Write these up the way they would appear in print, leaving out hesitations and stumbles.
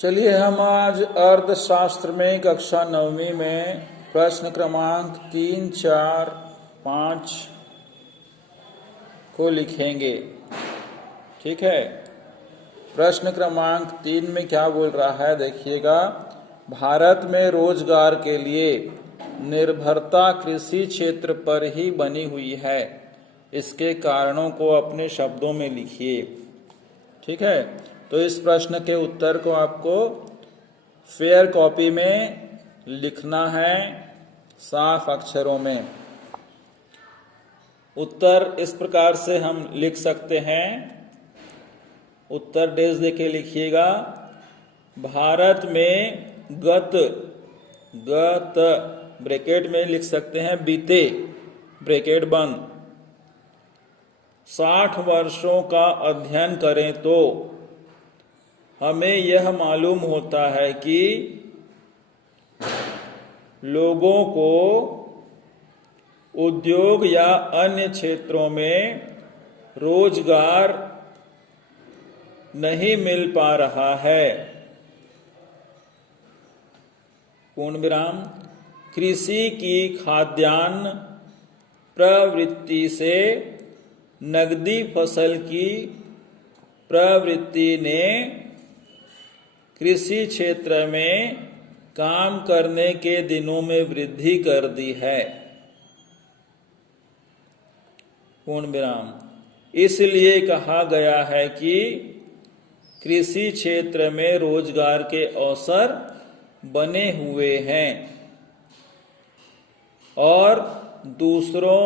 चलिए हम आज अर्थशास्त्र में कक्षा 9वीं में प्रश्न क्रमांक 3, 4, 5 को लिखेंगे। ठीक है। प्रश्न क्रमांक 3 में क्या बोल रहा है देखिएगा। भारत में रोजगार के लिए निर्भरता कृषि क्षेत्र पर ही बनी हुई है। इसके कारणों को अपने शब्दों में लिखिए। ठीक है। तो इस प्रश्न के उत्तर को आपको फेयर कॉपी में लिखना है, साफ अक्षरों में। उत्तर इस प्रकार से हम लिख सकते हैं। उत्तर डेज देके लिखिएगा। भारत में गत ब्रैकेट में लिख सकते हैं बीते ब्रैकेट बंद 60 वर्षों का अध्ययन करें तो हमें यह मालूम होता है कि लोगों को उद्योग या अन्य क्षेत्रों में रोजगार नहीं मिल पा रहा है। पूर्ण विराम। कृषि की खाद्यान्न प्रवृत्ति से नगदी फसल की प्रवृत्ति ने कृषि क्षेत्र में काम करने के दिनों में वृद्धि कर दी है। पूर्ण विराम। इसलिए कहा गया है कि कृषि क्षेत्र में रोजगार के अवसर बने हुए हैं और दूसरों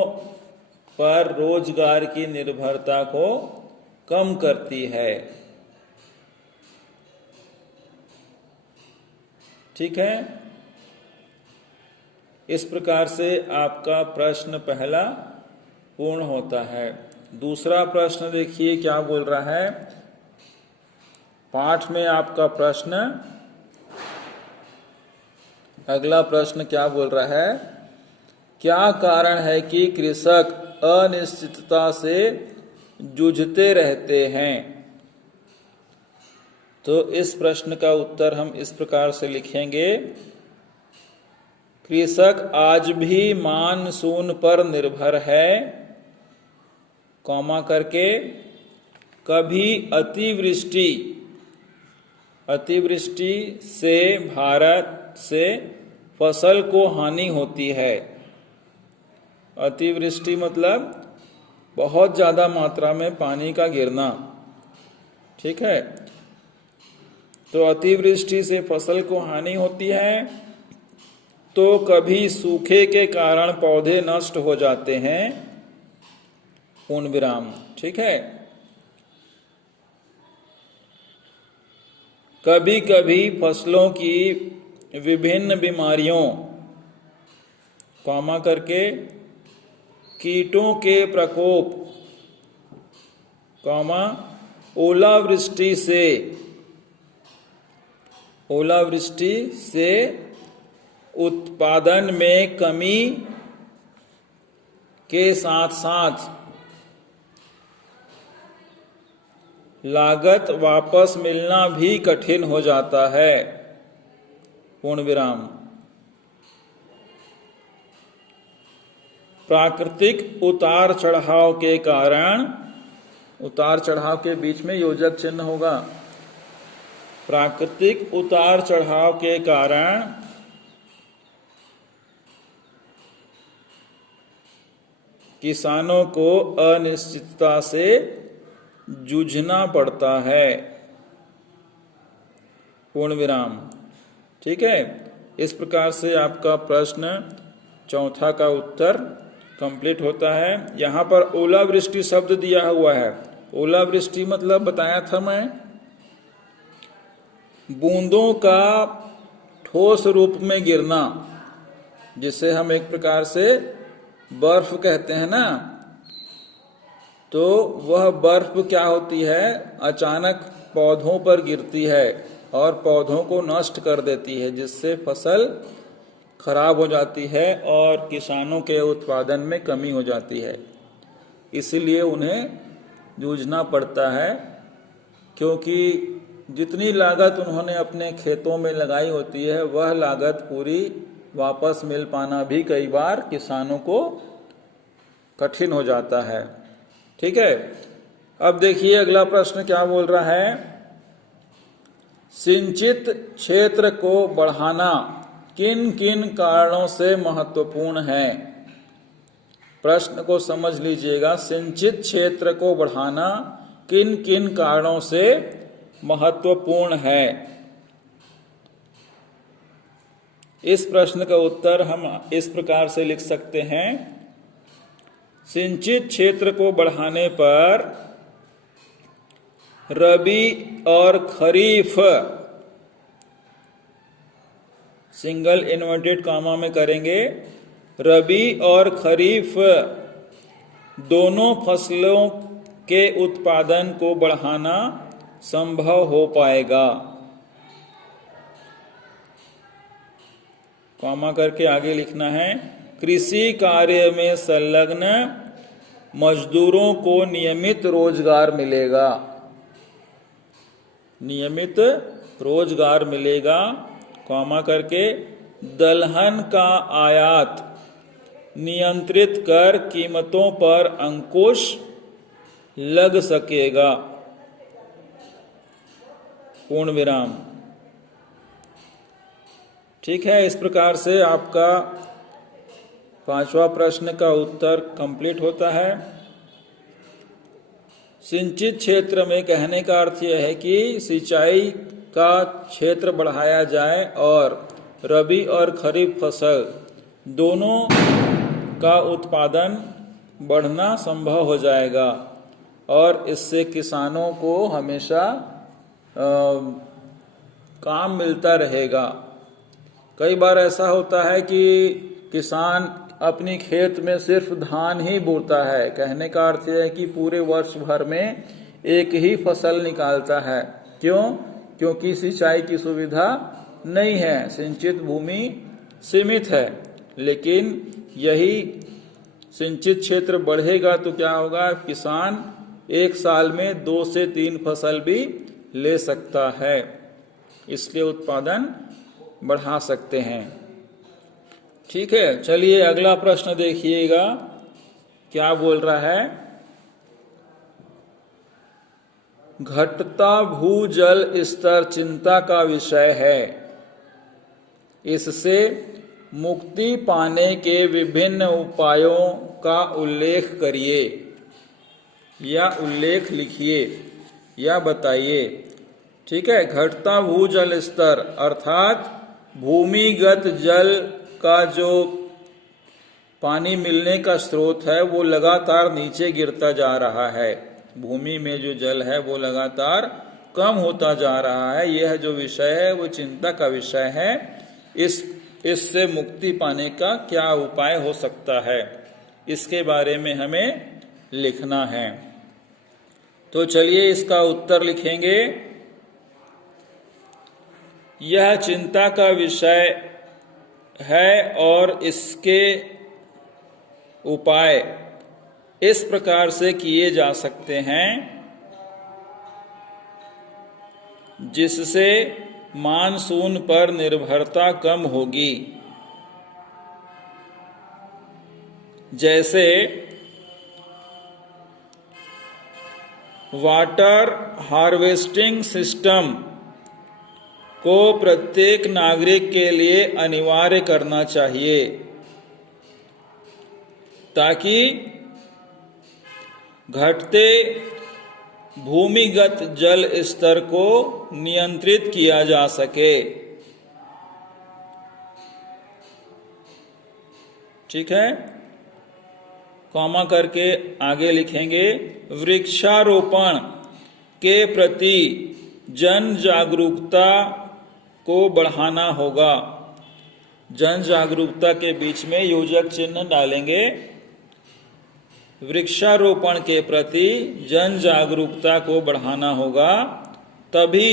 पर रोजगार की निर्भरता को कम करती है। ठीक है। इस प्रकार से आपका प्रश्न पहला पूर्ण होता है। दूसरा प्रश्न देखिए क्या बोल रहा है। पाठ में आपका प्रश्न, अगला प्रश्न क्या बोल रहा है। क्या कारण है कि कृषक अनिश्चितता से जूझते रहते हैं। तो इस प्रश्न का उत्तर हम इस प्रकार से लिखेंगे। कृषक आज भी मानसून पर निर्भर है, कॉमा करके। कभी अतिवृष्टि से भारत से फसल को हानि होती है। अतिवृष्टि मतलब बहुत ज्यादा मात्रा में पानी का गिरना। ठीक है। तो अतिवृष्टि से फसल को हानि होती है। तो कभी सूखे के कारण पौधे नष्ट हो जाते हैं। पूर्ण विराम। ठीक है। कभी कभी फसलों की विभिन्न बीमारियों, कॉमा करके, कीटों के प्रकोप, कॉमा, ओलावृष्टि से उत्पादन में कमी के साथ साथ लागत वापस मिलना भी कठिन हो जाता है। पूर्ण विराम। प्राकृतिक उतार चढ़ाव के कारण, उतार चढ़ाव के बीच में योजक चिन्ह होगा। प्राकृतिक उतार चढ़ाव के कारण किसानों को अनिश्चितता से जूझना पड़ता है। पूर्ण विराम। ठीक है। इस प्रकार से आपका प्रश्न चौथा का उत्तर कंप्लीट होता है। यहां पर ओलावृष्टि शब्द दिया हुआ है। ओलावृष्टि मतलब बताया था मैं, बूंदों का ठोस रूप में गिरना, जिसे हम एक प्रकार से बर्फ कहते हैं ना। तो वह बर्फ क्या होती है, अचानक पौधों पर गिरती है और पौधों को नष्ट कर देती है, जिससे फसल खराब हो जाती है और किसानों के उत्पादन में कमी हो जाती है। इसलिए उन्हें जूझना पड़ता है, क्योंकि जितनी लागत उन्होंने अपने खेतों में लगाई होती है वह लागत पूरी वापस मिल पाना भी कई बार किसानों को कठिन हो जाता है। ठीक है, अब देखिए अगला प्रश्न क्या बोल रहा है। सिंचित क्षेत्र को बढ़ाना किन किन कारणों से महत्वपूर्ण है। प्रश्न को समझ लीजिएगा। सिंचित क्षेत्र को बढ़ाना किन किन कारणों से महत्वपूर्ण है। इस प्रश्न का उत्तर हम इस प्रकार से लिख सकते हैं। सिंचित क्षेत्र को बढ़ाने पर रबी और खरीफ, सिंगल इन्वर्टेड कामा में करेंगे, रबी और खरीफ दोनों फसलों के उत्पादन को बढ़ाना संभव हो पाएगा। कॉमा करके आगे लिखना है। कृषि कार्य में संलग्न मजदूरों को नियमित रोजगार मिलेगा। नियमित रोजगार मिलेगा। कॉमा करके दलहन का आयात नियंत्रित कर कीमतों पर अंकुश लग सकेगा। पूर्ण विराम। ठीक है, इस प्रकार से आपका पांचवा प्रश्न का उत्तर कंप्लीट होता है। सिंचित क्षेत्र में कहने का अर्थ यह है कि सिंचाई का क्षेत्र बढ़ाया जाए और रबी और खरीफ फसल दोनों का उत्पादन बढ़ना संभव हो जाएगा और इससे किसानों को हमेशा काम मिलता रहेगा। कई बार ऐसा होता है कि किसान अपनी खेत में सिर्फ धान ही बोता है। कहने का अर्थ यह है कि पूरे वर्ष भर में एक ही फसल निकालता है। क्यों? क्योंकि सिंचाई की सुविधा नहीं है, सिंचित भूमि सीमित है। लेकिन यही सिंचित क्षेत्र बढ़ेगा तो क्या होगा, किसान एक साल में 2 से 3 फसल भी ले सकता है, इसलिए उत्पादन बढ़ा सकते हैं। ठीक है, चलिए अगला प्रश्न देखिएगा क्या बोल रहा है। घटता भूजल स्तर चिंता का विषय है। इससे मुक्ति पाने के विभिन्न उपायों का उल्लेख करिए या उल्लेख लिखिए या बताइए। ठीक है, घटता भूजल स्तर अर्थात भूमिगत जल का जो पानी मिलने का स्रोत है वो लगातार नीचे गिरता जा रहा है। भूमि में जो जल है वो लगातार कम होता जा रहा है। यह जो विषय है वो चिंता का विषय है। इससे मुक्ति पाने का क्या उपाय हो सकता है, इसके बारे में हमें लिखना है। तो चलिए इसका उत्तर लिखेंगे। यह चिंता का विषय है और इसके उपाय इस प्रकार से किए जा सकते हैं जिससे मानसून पर निर्भरता कम होगी। जैसे वाटर हार्वेस्टिंग सिस्टम को प्रत्येक नागरिक के लिए अनिवार्य करना चाहिए ताकि घटते भूमिगत जल स्तर को नियंत्रित किया जा सके। ठीक है, कॉमा करके आगे लिखेंगे। वृक्षारोपण के प्रति जन जागरूकता को बढ़ाना होगा। जन जागरूकता के बीच में योजक चिन्ह डालेंगे। वृक्षारोपण के प्रति जन जागरूकता को बढ़ाना होगा, तभी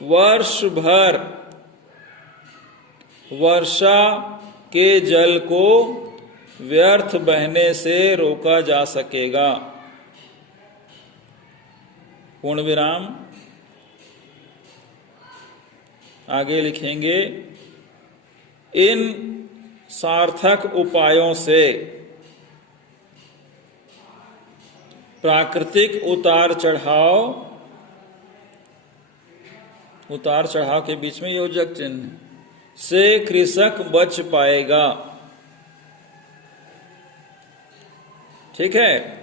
वर्ष भर वर्षा के जल को व्यर्थ बहने से रोका जा सकेगा। पूर्ण विराम। आगे लिखेंगे, इन सार्थक उपायों से प्राकृतिक उतार चढ़ाव के बीच में योजक चिन्ह से कृषक बच पाएगा। ठीक है,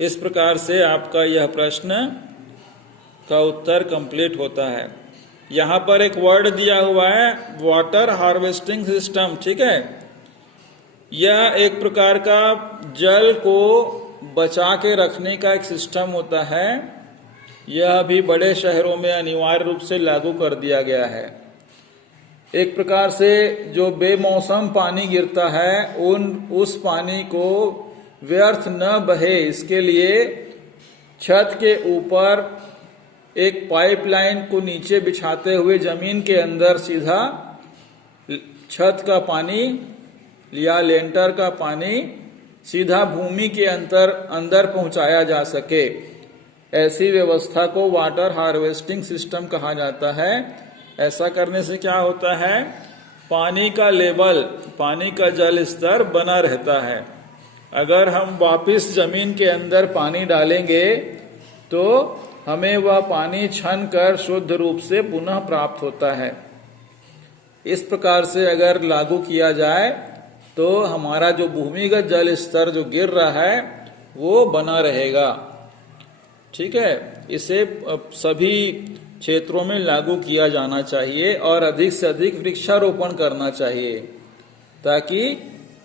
इस प्रकार से आपका यह प्रश्न का उत्तर कंप्लीट होता है। यहां पर एक वर्ड दिया हुआ है, वाटर हार्वेस्टिंग सिस्टम। ठीक है, यह एक प्रकार का जल को बचा के रखने का एक सिस्टम होता है। यह भी बड़े शहरों में अनिवार्य रूप से लागू कर दिया गया है। एक प्रकार से जो बेमौसम पानी गिरता है उस पानी को व्यर्थ न बहे, इसके लिए छत के ऊपर एक पाइपलाइन को नीचे बिछाते हुए जमीन के अंदर सीधा छत का पानी या लेंटर का पानी सीधा भूमि के अंदर पहुंचाया जा सके, ऐसी व्यवस्था को वाटर हार्वेस्टिंग सिस्टम कहा जाता है। ऐसा करने से क्या होता है, पानी का लेवल, पानी का जल स्तर बना रहता है। अगर हम वापस जमीन के अंदर पानी डालेंगे तो हमें वह पानी छन कर शुद्ध रूप से पुनः प्राप्त होता है। इस प्रकार से अगर लागू किया जाए तो हमारा जो भूमिगत जल स्तर जो गिर रहा है वो बना रहेगा। ठीक है, इसे सभी क्षेत्रों में लागू किया जाना चाहिए और अधिक से अधिक वृक्षारोपण करना चाहिए ताकि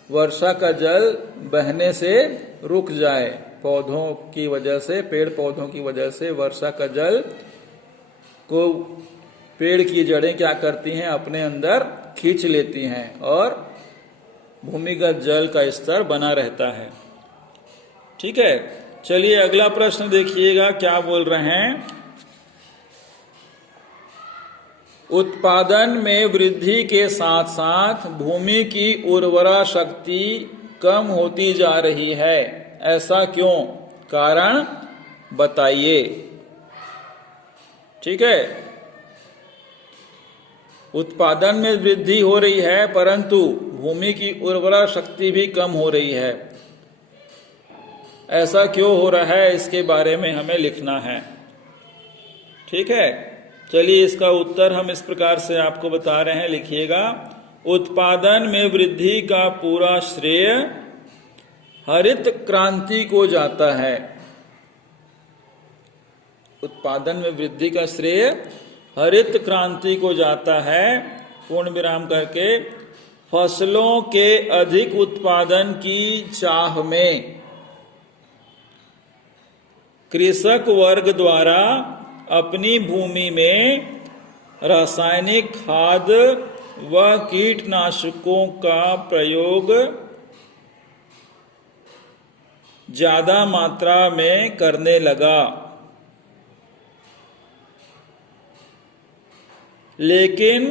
वर्षा का जल बहने से रुक जाए। पौधों की वजह से, पेड़ पौधों की वजह से वर्षा का जल को पेड़ की जड़ें क्या करती हैं, अपने अंदर खींच लेती हैं और भूमिगत जल का स्तर बना रहता है। ठीक है, चलिए अगला प्रश्न देखिएगा क्या बोल रहे हैं। उत्पादन में वृद्धि के साथ साथ भूमि की उर्वरा शक्ति कम होती जा रही है, ऐसा क्यों? कारण बताइए। ठीक है, उत्पादन में वृद्धि हो रही है परंतु भूमि की उर्वरा शक्ति भी कम हो रही है, ऐसा क्यों हो रहा है, इसके बारे में हमें लिखना है। ठीक है, चलिए इसका उत्तर हम इस प्रकार से आपको बता रहे हैं, लिखिएगा। उत्पादन में वृद्धि का पूरा श्रेय हरित क्रांति को जाता है। उत्पादन में वृद्धि का श्रेय हरित क्रांति को जाता है, पूर्ण विराम करके। फसलों के अधिक उत्पादन की चाह में कृषक वर्ग द्वारा अपनी भूमि में रासायनिक खाद व कीटनाशकों का प्रयोग ज्यादा मात्रा में करने लगा, लेकिन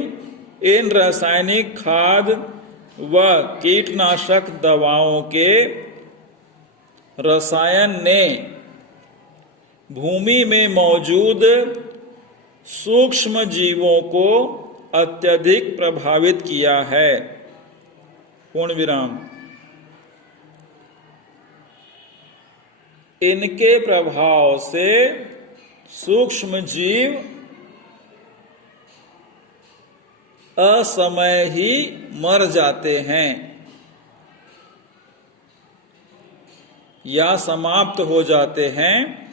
इन रासायनिक खाद व कीटनाशक दवाओं के रसायन ने भूमि में मौजूद सूक्ष्म जीवों को अत्यधिक प्रभावित किया है। पूर्ण विराम। इनके प्रभाव से सूक्ष्म जीव असमय ही मर जाते हैं या समाप्त हो जाते हैं।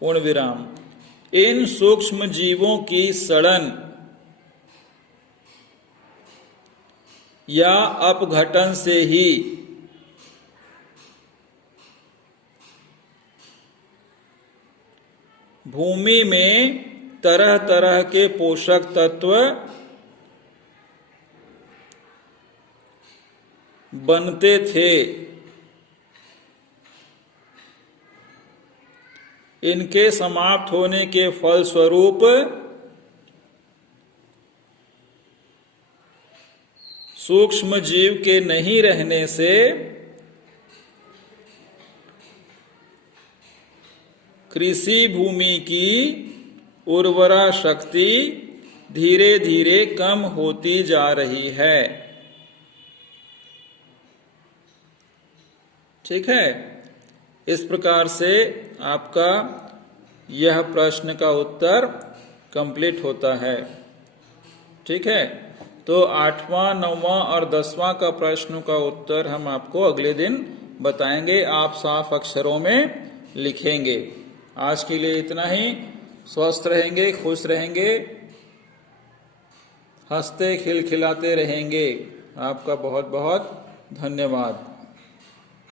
पूर्ण विराम। इन सूक्ष्म जीवों की सड़न या अपघटन से ही भूमि में तरह तरह के पोषक तत्व बनते थे। इनके समाप्त होने के फलस्वरूप सूक्ष्म जीव के नहीं रहने से कृषि भूमि की उर्वरा शक्ति धीरे धीरे कम होती जा रही है। ठीक है, इस प्रकार से आपका यह प्रश्न का उत्तर कंप्लीट होता है। ठीक है, तो 8वां, 9वां और 10वां का प्रश्न का उत्तर हम आपको अगले दिन बताएंगे, आप साफ अक्षरों में लिखेंगे। आज के लिए इतना ही। स्वस्थ रहेंगे, खुश रहेंगे, हंसते खिलखिलाते रहेंगे। आपका बहुत बहुत धन्यवाद।